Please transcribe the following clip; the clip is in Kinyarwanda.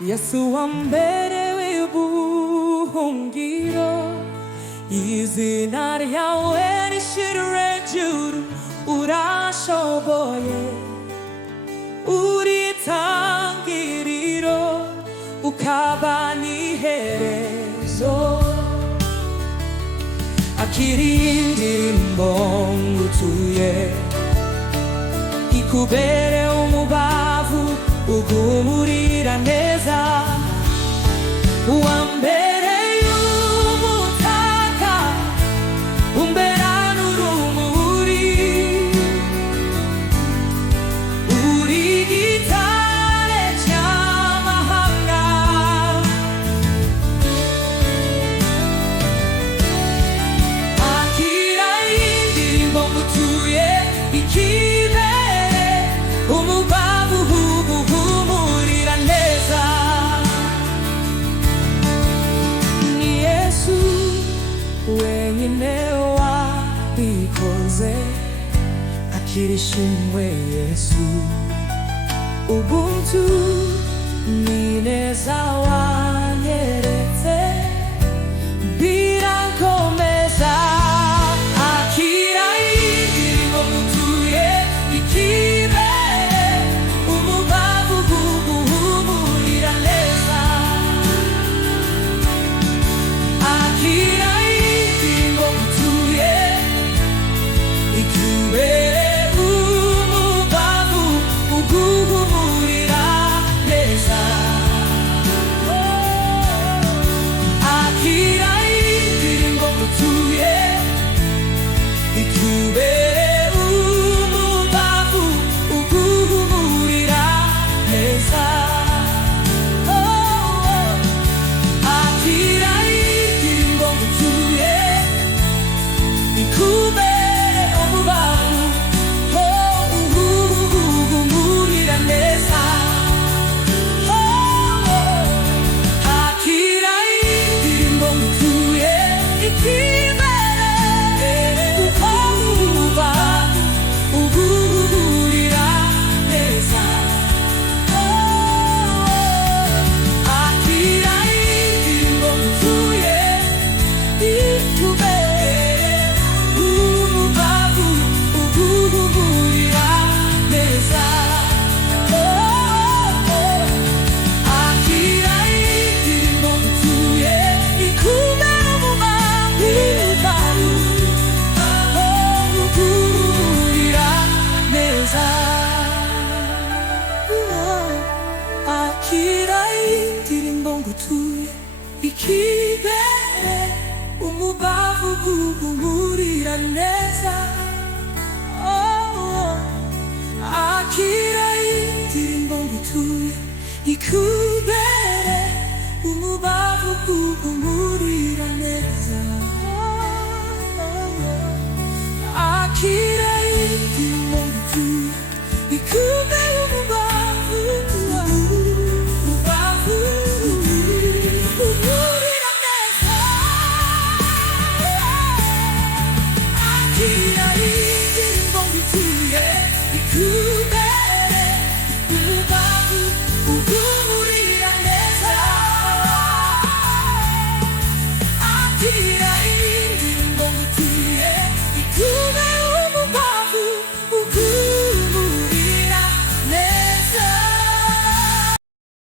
Yesu wamberewe ubuhungiro, izina ryawe rishira hejuru. Urashoboye, uri itangiriro, ukaba n'iherezo. Akira indirimbo ngutuye, ikubere umubavu ugumurira neza. Wambereye umutaka, umbera n'urumuri, uri igitare cy'amahanga. Akira indirimbo ngutuye, ikibere umubavu ugumurira neza. Ni Yesu wenyine wabikoze, akira ishimwe Yesu. Ubuntu ni neza wanyeretse, birakomeza. Akira indirimbo ngutuye, ikibere umubavu ugumurira neza. Akira indirimbo ngutuye, ikubere umubavu ugumurira neza. Akira indirimbo ngutuye, ikubere umubavu ugumurira neza. Akira indirimbo ngutuye, ikubere umubavu ugumurira neza. Akira indirimbo ngutuye, ikibere umubavu ugumurira neza. Akira indirimbo ngutuye, ikubere umubavu ugumurira neza. Akira indirimbo ngutuye, ikubere umubavu ugumurira neza. Akira indirimbo ngutuye, ikibere umubavu ugumurira neza. Akira indirimbo ngutuye, ikubere umubavu ugumurira